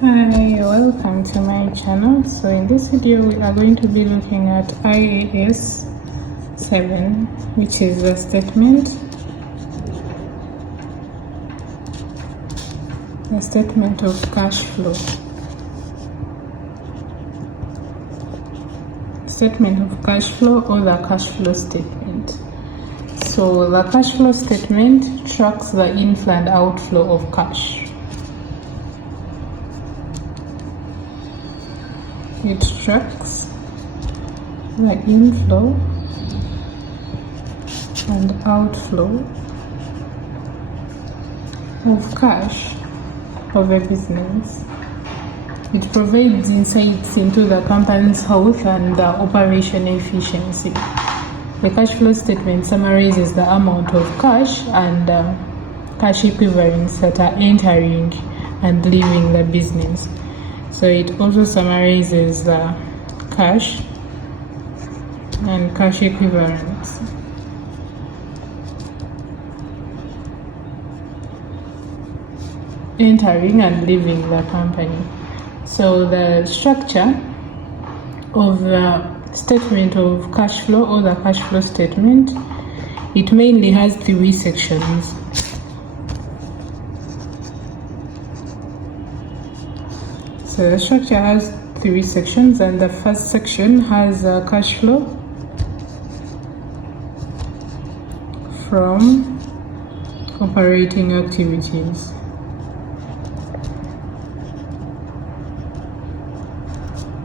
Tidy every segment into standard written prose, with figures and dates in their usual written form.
Hi, welcome to my channel. So in this video we are going to be looking at IAS 7, which is the statement of cash flow. Statement of cash flow, or the cash flow statement. So the cash flow statement tracks the inflow and outflow of cash. It tracks the inflow and outflow of cash of a business. It provides insights into the company's health and operational efficiency. The cash flow statement summarizes the amount of cash and cash equivalents that are entering and leaving the business. So it also summarizes the cash and cash equivalents. Entering and leaving the company. So the structure of the statement of cash flow, or the cash flow statement, it mainly has three sections. So the structure has three sections, and the first section has cash flow from operating activities.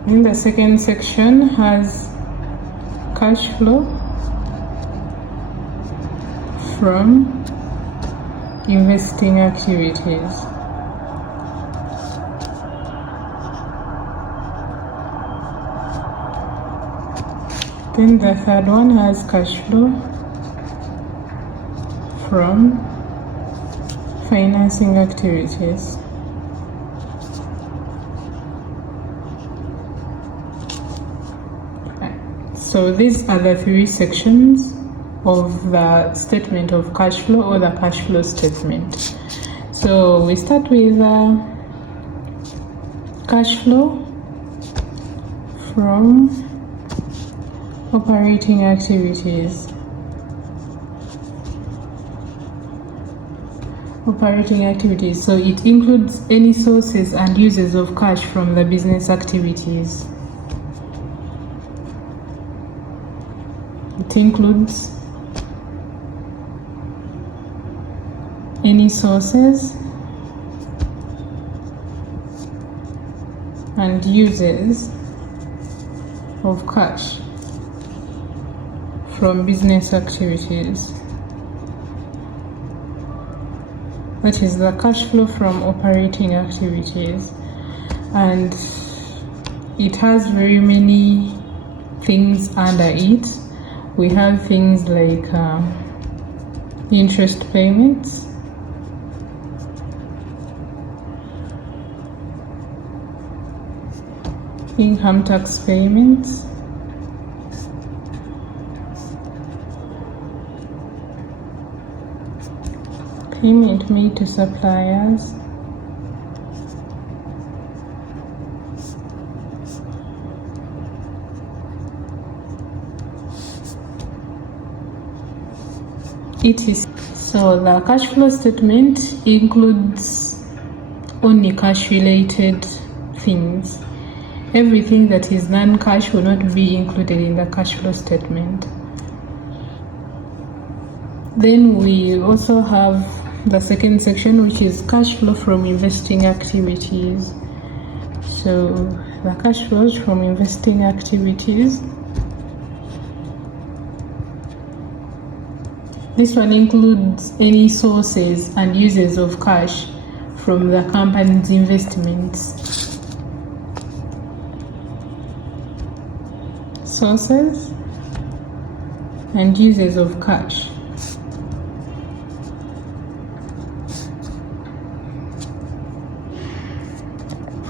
And the second section has cash flow from investing activities. Then the third one has cash flow from financing activities. So these are the three sections of the statement of cash flow, or the cash flow statement. So we start with cash flow from operating activities. So it includes any sources and uses of cash from the business activities. It includes any sources and uses of cash from business activities. That is the cash flow from operating activities, and it has very many things under it. We have things like interest payments, income tax payments, payment made to suppliers, etc. So the cash flow statement includes only cash related things. Everything that is non-cash will not be included in the cash flow statement. Then we also have the second section, which is cash flow from investing activities. So the cash flows from investing activities, this one includes any sources and uses of cash from the company's investments. Sources and uses of cash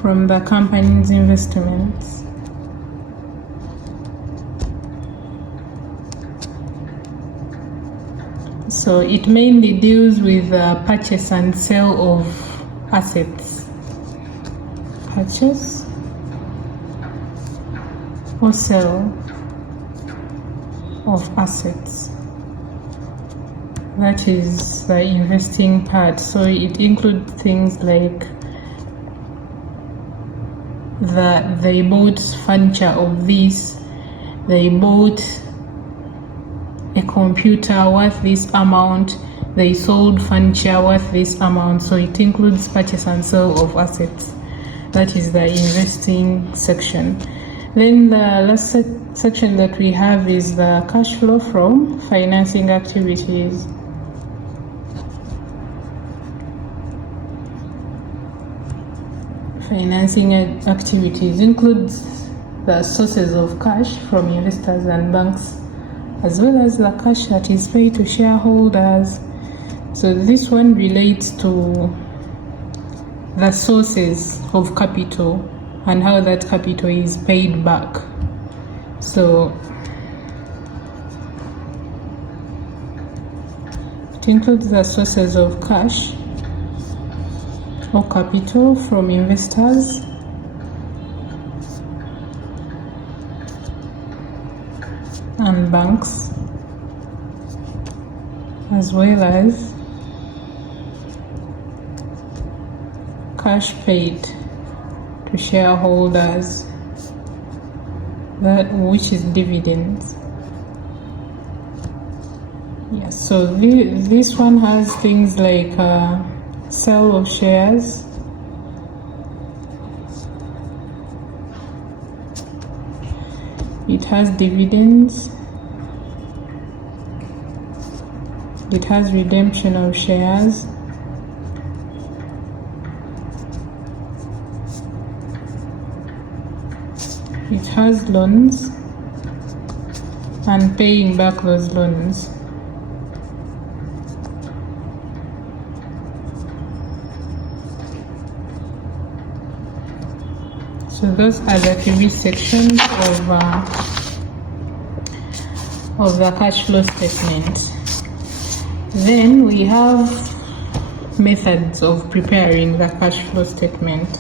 from the company's investments. So it mainly deals with purchase and sale of assets. purchase or sell of assets. That is the investing part. So it includes things like that they bought furniture of this, they bought a computer worth this amount, they sold furniture worth this amount. So it includes purchase and sale of assets. That is the investing section. Then the last section that we have is the cash flow from financing activities. Financing activities includes the sources of cash from investors and banks, as well as the cash that is paid to shareholders. So this one relates to the sources of capital and how that capital is paid back. So it includes the sources of cash or capital from investors, and banks, as well as cash paid to shareholders, that which is dividends. Yes, so this one has things like sale of shares, it has dividends, it has redemption of shares, it has loans and paying back those loans. So those are the three sections of the cash flow statement. Then we have methods of preparing the cash flow statement.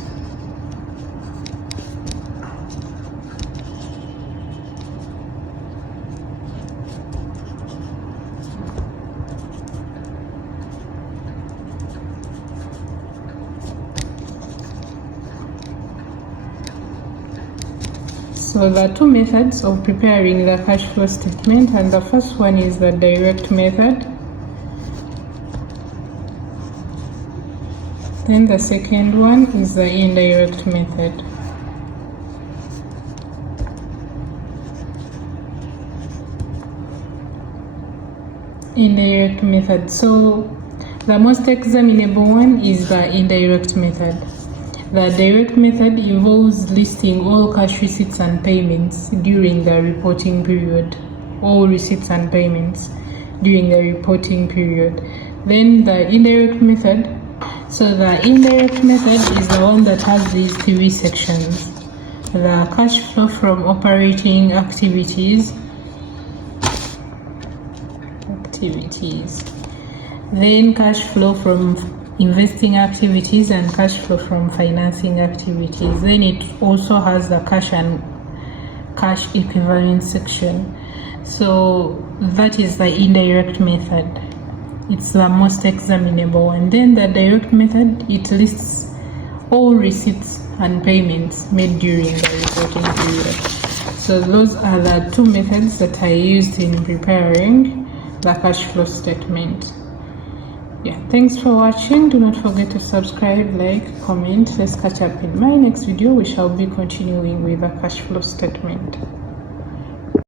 So there are two methods of preparing the cash flow statement, and the first one is the direct method. Then the second one is the indirect method. Indirect method. So the most examinable one is the indirect method. The direct method involves listing all cash receipts and payments during the reporting period. All receipts and payments during the reporting period. Then the indirect method. So the indirect method is the one that has these three sections. The cash flow from operating activities. Then cash flow from investing activities and cash flow from financing activities. Then it also has the cash and cash equivalent section. So that is the indirect method. It's the most examinable one. Then the direct method, it lists all receipts and payments made during the reporting period. So those are the two methods that I used in preparing the cash flow statement. Yeah, thanks for watching. Do not forget to subscribe, like, comment. Let's catch up in my next video. We shall be continuing with the cash flow statement.